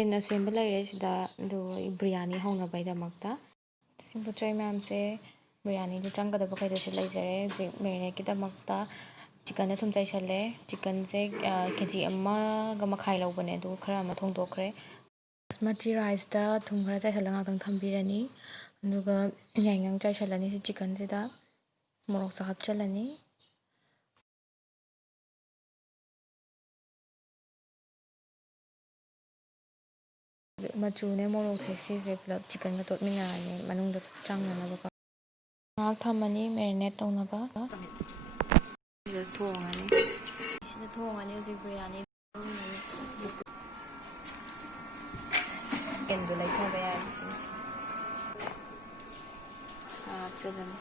ꯑꯁꯦꯡꯕ ꯂꯩꯔꯦ ꯁꯤꯗ ꯑꯗꯨꯒ ꯕꯤꯔꯌꯥꯅꯤ ꯍꯧꯅꯕꯒꯤꯗꯃꯛꯇ ꯁꯤ ꯄꯣꯠ ꯆꯩ ꯃꯌꯥꯝꯁꯦ ꯕꯤꯔꯌꯥꯅꯤꯗ ꯆꯪꯒꯗꯕ ꯈꯩꯗꯁꯨ ꯂꯩꯖꯔꯦ ꯍꯧꯖꯤꯛ ꯃꯦꯔꯤꯅꯦꯠꯀꯤꯗꯃꯛꯇ ꯆꯤꯛꯀꯟꯗ ꯊꯨꯝ ꯆꯥꯏꯁꯜꯂꯦ ꯆꯤꯛꯀꯟꯁꯦ KG 1.5 ꯂꯧꯕꯅꯦ ꯑꯗꯨ ꯈꯔ ꯑꯃ ꯊꯣꯡꯗꯣꯛꯈ꯭ꯔꯦ ꯕꯥꯁꯃꯇꯤ ꯔꯥꯏꯁꯇ ꯊꯨꯝ ꯈꯔ ꯆꯥꯏꯁꯜꯂꯒ ꯉꯥꯛꯇꯪ ꯊꯝꯕꯤꯔꯅꯤ ꯑꯗꯨꯒ ꯌꯥꯏꯉꯪ ꯆꯥꯏꯁꯜꯂꯅꯤ ꯁꯤ ꯆꯤꯛꯀꯟꯁꯤꯗ ꯃꯣꯔꯣꯛꯁꯨ ꯍꯥꯞꯆꯜꯂꯅꯤ ꯃꯆꯨꯅꯦ ꯃꯣꯔꯣꯛꯁꯦ ꯁꯤꯁꯦ ꯄꯨꯂꯞ ꯆꯤꯛꯀꯟꯒ ꯇꯣꯠꯃꯤꯟꯅꯔꯅꯤ ꯃꯅꯨꯡꯗ ꯆꯪꯅꯅꯕꯀꯣ ꯉꯥꯏꯍꯥꯛ ꯊꯝꯃꯅꯤ ꯃꯦꯔꯤꯅꯦꯠ ꯇꯧꯅꯕ ꯁꯤꯗ ꯊꯣꯡꯉꯅꯤ ꯍꯧꯖꯤꯛ ꯕꯤꯔꯌꯥꯅꯤ ꯆꯤꯛꯀꯟꯗꯣ ꯂꯩꯊꯕ ꯌꯥꯏ ꯁꯤꯁꯦ ꯍꯥꯞꯆꯜꯂꯅꯤ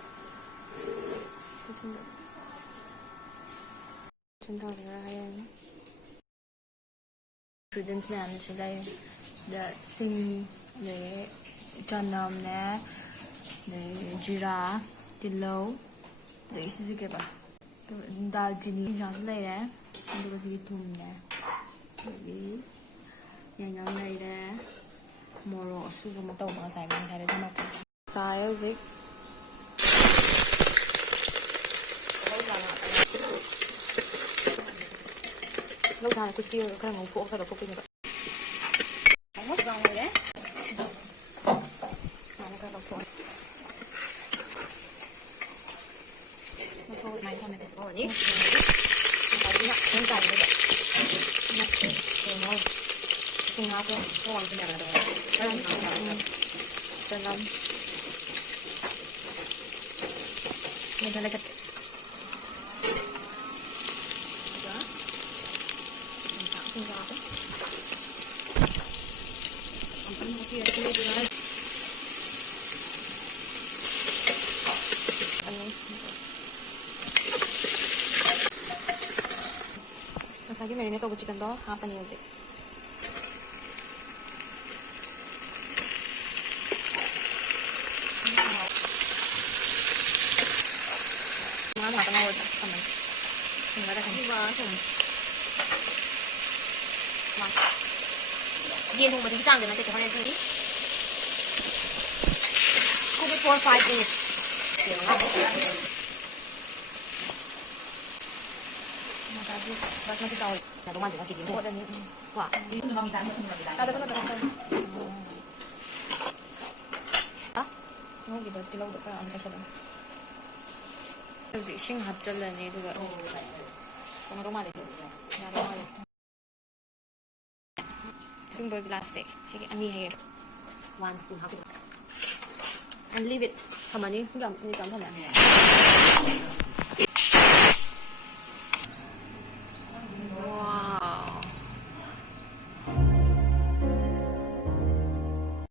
ꯈꯔ ꯍꯩꯔꯅꯤ ingredients ꯃꯌꯥꯝꯁꯨ ꯂꯩ ꯁꯤꯗ ꯁꯤꯡ ꯑꯗꯒꯤ ꯆꯅꯝꯅꯦ ꯑꯗꯒꯤ ꯖꯤꯔꯥ ꯇꯤꯜꯍꯧ ꯑꯗꯒꯤ ꯁꯤꯁꯦ ꯀꯩꯕ ꯗꯥꯜꯆꯤꯅꯤ ꯏꯟꯁꯥꯡꯁꯨ ꯂꯩꯔꯦ ꯑꯗꯨꯒ ꯁꯤꯒꯤ ꯊꯨꯝꯅꯦ ꯑꯗꯒꯤ ꯌꯥꯏꯉꯪ ꯂꯩꯔꯦ ꯃꯣꯔꯣꯛ ꯑꯁꯨꯕ ꯇꯧꯕ ꯉꯁꯥꯏꯗ ꯊꯝꯃꯛꯄ ꯁꯥꯔꯦ ꯍꯧꯖꯤꯛ ꯂꯧ ꯊꯥꯅ ꯀꯨꯁꯀꯤ ꯑꯣꯏꯔꯒ ꯈꯔ ꯉꯧꯊꯣꯛꯑꯒ ꯂꯧꯊꯣꯛꯇꯣꯏꯅꯦꯕ almost brown ꯑꯣꯏꯔꯦ ꯁꯨꯃꯥꯏꯅ ꯈꯔ ꯂꯧꯊꯣꯛꯑꯅꯤ ꯂꯧꯊꯣꯛꯑꯒ ꯁꯨꯃꯥꯏꯅ ꯊꯝꯃꯦ ꯂꯧꯊꯣꯛꯑꯅꯤ ꯉꯁꯥꯏꯒꯤꯅ ꯈꯤꯇꯪ ꯆꯥꯏꯗꯣꯏꯕ ꯁꯤꯡ ꯍꯥꯞꯄꯦ ꯆꯅꯝ ꯃꯦꯗ ꯂꯩꯈꯠꯀꯦ ngасahgi marinate tauba chicken do hapani hojik ma ma tanga wada kaman ngada kan ba thum ma yen thong ba di chang de na te ko ne di cook it for 5 minutes masagi basmati sawl na duman din KG mo dan wa kada sama kada ah no gida tilaw da ka am cha da hꯧꯖꯤꯛ ꯏꯁꯤꯡ ꯍꯥꯞꯆꯜꯂꯅꯤ ꯑꯗꯨꯒ ꯀꯩꯅꯣ ꯇꯧ ꯃꯥꯜꯂꯦ ꯌꯥꯗꯧ ꯃꯥꯜꯂꯦ ꯏꯁꯤꯡꯗꯣ ꯒ꯭ꯂꯥꯁꯁꯦ ꯁꯤꯒꯤ 2 ꯍꯩꯔꯦ 1 spoon ꯍꯥꯞꯄꯤꯕ and leave it ꯊꯝꯃꯅꯤ ꯃꯤꯅꯤꯠ ꯀꯌꯥꯝ ꯊꯝꯃꯦ